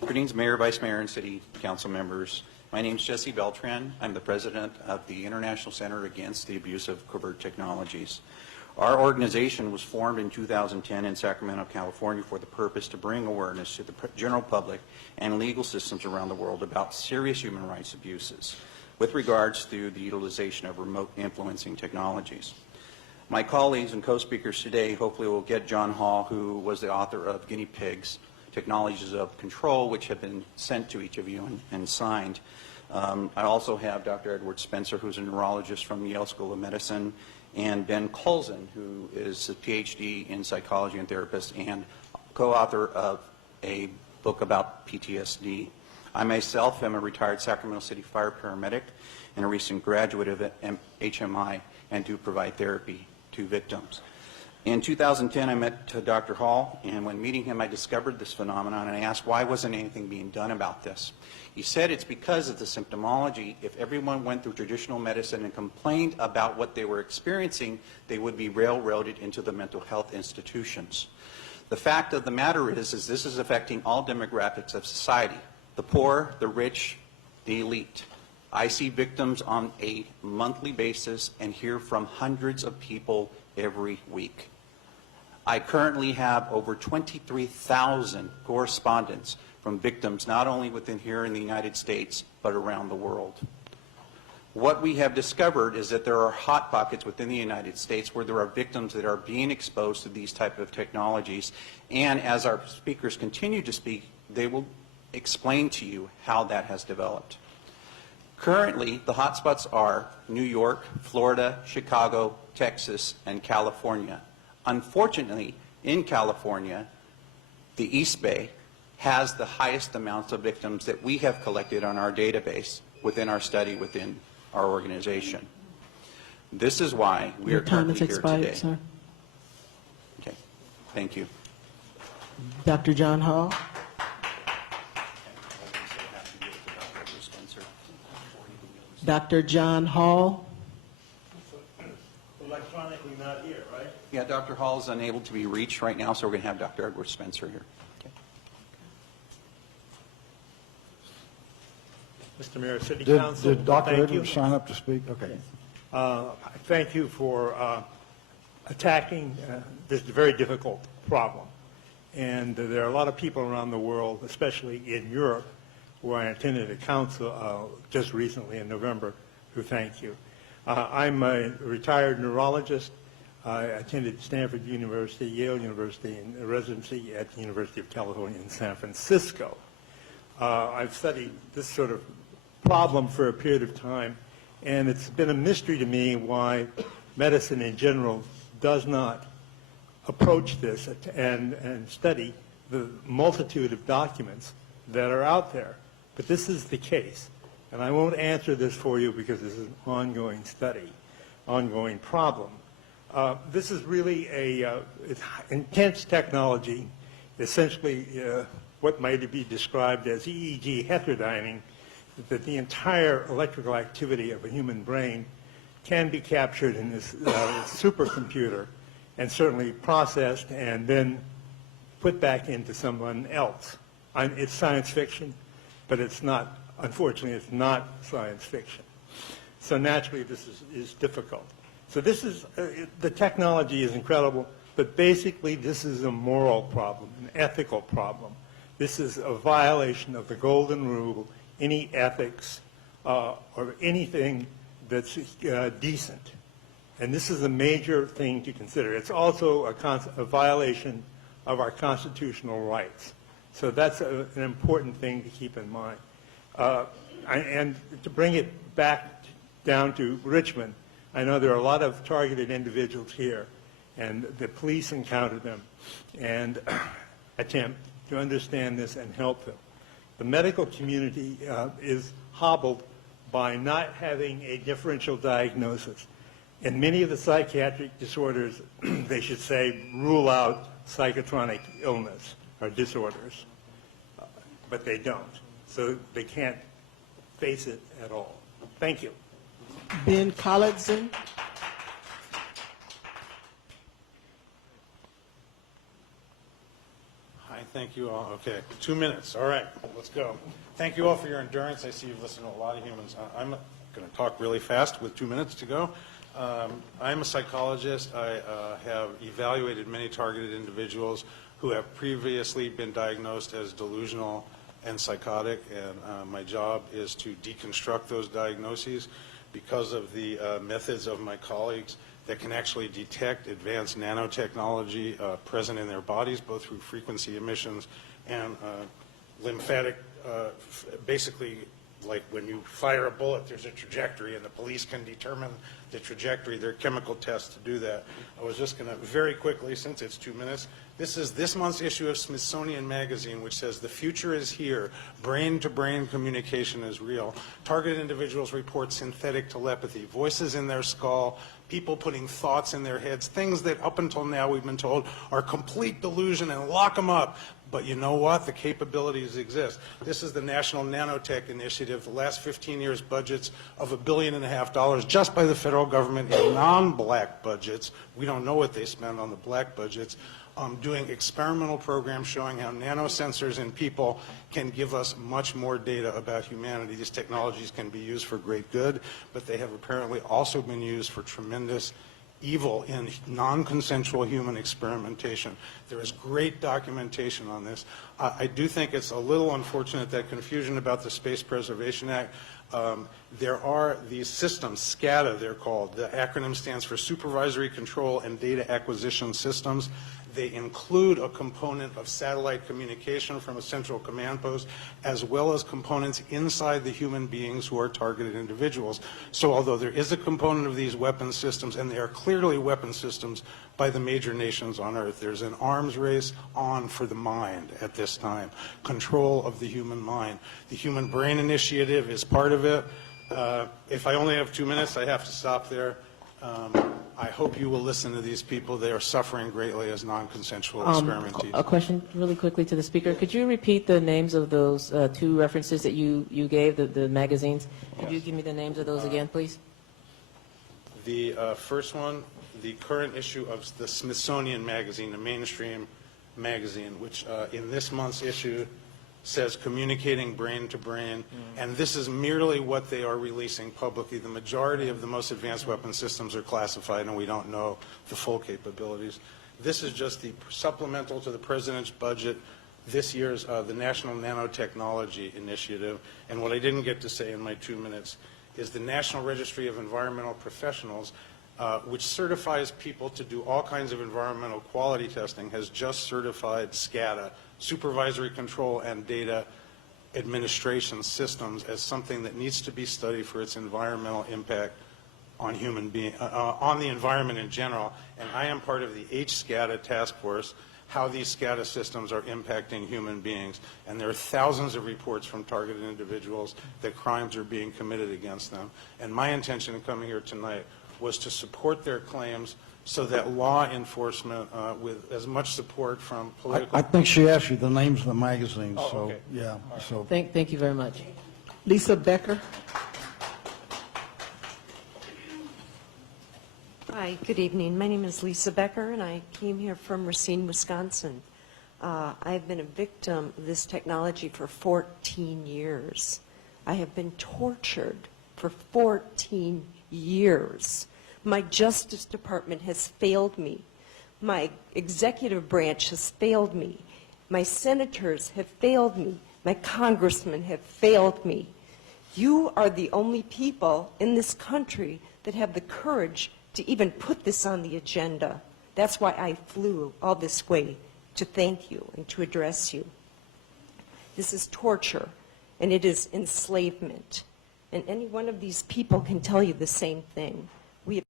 Greetings, Mayor, Vice Mayor, and City Council members. My name is Jesse Beltran. I'm the president of the International Center Against the Abuse of Covert Technologies. Our organization was formed in 2010 in Sacramento, California for the purpose to bring awareness to the general public and legal systems around the world about serious human rights abuses with regards to the utilization of remote influencing technologies. My colleagues and co-speakers today hopefully will get John Hall, who was the author of Guinea Pigs, Technologies of Control, which have been sent to each of you and signed. I also have Dr. Edward Spencer, who's a neurologist from Yale School of Medicine, and Ben Colson, who is a PhD in psychology and therapist and co-author of a book about PTSD. I myself am a retired Sacramento City Fire paramedic and a recent graduate of HMI and do provide therapy to victims. In 2010, I met Dr. Hall, and when meeting him, I discovered this phenomenon, and I asked why wasn't anything being done about this. He said it's because of the symptomology. If everyone went through traditional medicine and complained about what they were experiencing, they would be railroaded into the mental health institutions. The fact of the matter is this is affecting all demographics of society, the poor, the rich, the elite. I see victims on a monthly basis and hear from hundreds of people every week. I currently have over 23,000 correspondents from victims not only within here in the United States, but around the world. What we have discovered is that there are hot pockets within the United States where there are victims that are being exposed to these type of technologies, and as our speakers continue to speak, they will explain to you how that has developed. Currently, the hotspots are New York, Florida, Chicago, Texas, and California. Unfortunately, in California, the East Bay has the highest amounts of victims that we have collected on our database within our study within our organization. This is why we are currently here today. Your time has expired, sir. Okay, thank you. Dr. John Hall. Dr. John Hall. Electronically not here, right? Yeah, Dr. Hall is unable to be reached right now, so we're going to have Dr. Edward Spencer here. Okay. Mr. Mayor, City Council, Did Dr. thank Edwards you. sign up to speak? Okay. Thank you for attacking this very difficult problem. And there are a lot of people around the world, especially in Europe, where I attended a council just recently in November, who thank you. I'm a retired neurologist. I attended Stanford University, Yale University, and a residency at the University of California in San Francisco. I've studied this sort of problem for a period of time, and it's been a mystery to me why medicine in general does not approach this and study the multitude of documents that are out there. But this is the case, and I won't answer this for you because this is an ongoing study, ongoing problem. This is really a intense technology, essentially what might be described as EEG heterodyning, that the entire electrical activity of a human brain can be captured in this supercomputer and certainly processed and then put back into someone else. It's science fiction, but it's not, unfortunately, it's not science fiction. So naturally, this is difficult. So this is, the technology is incredible, but basically this is a moral problem, an ethical problem. This is a violation of the golden rule, any ethics or anything that's decent. And this is a major thing to consider. It's also a violation of our constitutional rights. So that's an important thing to keep in mind. And to bring it back down to Richmond, I know there are a lot of targeted individuals here, and the police encounter them and attempt to understand this and help them. The medical community is hobbled by not having a differential diagnosis. In many of the psychiatric disorders, they should say, rule out psychotronic illness or disorders, but they don't. So they can't face it at all. Thank you. Ben Collinson. Thank you all. Okay, 2 minutes. All right, let's go. Thank you all for your endurance. I see you've listened to a lot of humans. I'm going to talk really fast with 2 minutes to go. I'm a psychologist. I have evaluated many targeted individuals who have previously been diagnosed as delusional and psychotic, and my job is to deconstruct those diagnoses because of the methods of my colleagues that can actually detect advanced nanotechnology present in their bodies, both through frequency emissions and lymphatic, basically like when you fire a bullet, there's a trajectory, and the police can determine the trajectory. There are chemical tests to do that. I was just going to very quickly, since it's 2 minutes, this is this month's issue of Smithsonian Magazine, which says the future is here. Brain-to-brain communication is real. Targeted individuals report synthetic telepathy, voices in their skull, people putting thoughts in their heads, things that up until now we've been told are complete delusion, and lock them up. But you know what? The capabilities exist. This is the National Nanotech Initiative. The last 15 years budgets of $1.5 billion just by the federal government in non-black budgets. We don't know what they spend on the black budgets. Doing experimental programs showing how nanosensors in people can give us much more data about humanity. These technologies can be used for great good, but they have apparently also been used for tremendous evil in non-consensual human experimentation. There is great documentation on this. I do think it's a little unfortunate that confusion about the Space Preservation Act. There are these systems, SCADA they're called. The acronym stands for Supervisory Control and Data Acquisition Systems. They include a component of satellite communication from a central command post, as well as components inside the human beings who are targeted individuals. So although there is a component of these weapon systems, and they are clearly weapon systems by the major nations on Earth, there's an arms race on for the mind at this time, control of the human mind. The Human Brain Initiative is part of it. If I only have 2 minutes, I have to stop there. I hope you will listen to these people. They are suffering greatly as non-consensual experimentees. A question really quickly to the speaker. Could you repeat the names of those two references that you gave, the magazines? Could you give me the names of those again, please? The first one, the current issue of the Smithsonian Magazine, the mainstream magazine, which in this month's issue says communicating brain to brain, and this is merely what they are releasing publicly. The majority of the most advanced weapon systems are classified, and we don't know the full capabilities. This is just the supplemental to the President's budget this year's the National Nanotechnology Initiative. And what I didn't get to say in my 2 minutes is the National Registry of Environmental Professionals, which certifies people to do all kinds of environmental quality testing, has just certified SCADA, Supervisory Control and Data Administration Systems, as something that needs to be studied for its environmental impact on on the environment in general. And I am part of the HSCADA task force, how these SCADA systems are impacting human beings. And there are thousands of reports from targeted individuals that crimes are being committed against them. And my intention in coming here tonight was to support their claims so that law enforcement, with as much support from political... I think she asked you the names of the magazines, Oh, so, okay. yeah. So Thank you very much. Lisa Becker. Hi, good evening. My name is Lisa Becker, and I came here from Racine, Wisconsin. I've been a victim of this technology for 14 years. I have been tortured for 14 years. My Justice Department has failed me. My executive branch has failed me. My senators have failed me. My congressmen have failed me. You are the only people in this country that have the courage to even put this on the agenda. That's why I flew all this way, to thank you and to address you. This is torture, and it is enslavement. And any one of these people can tell you the same thing.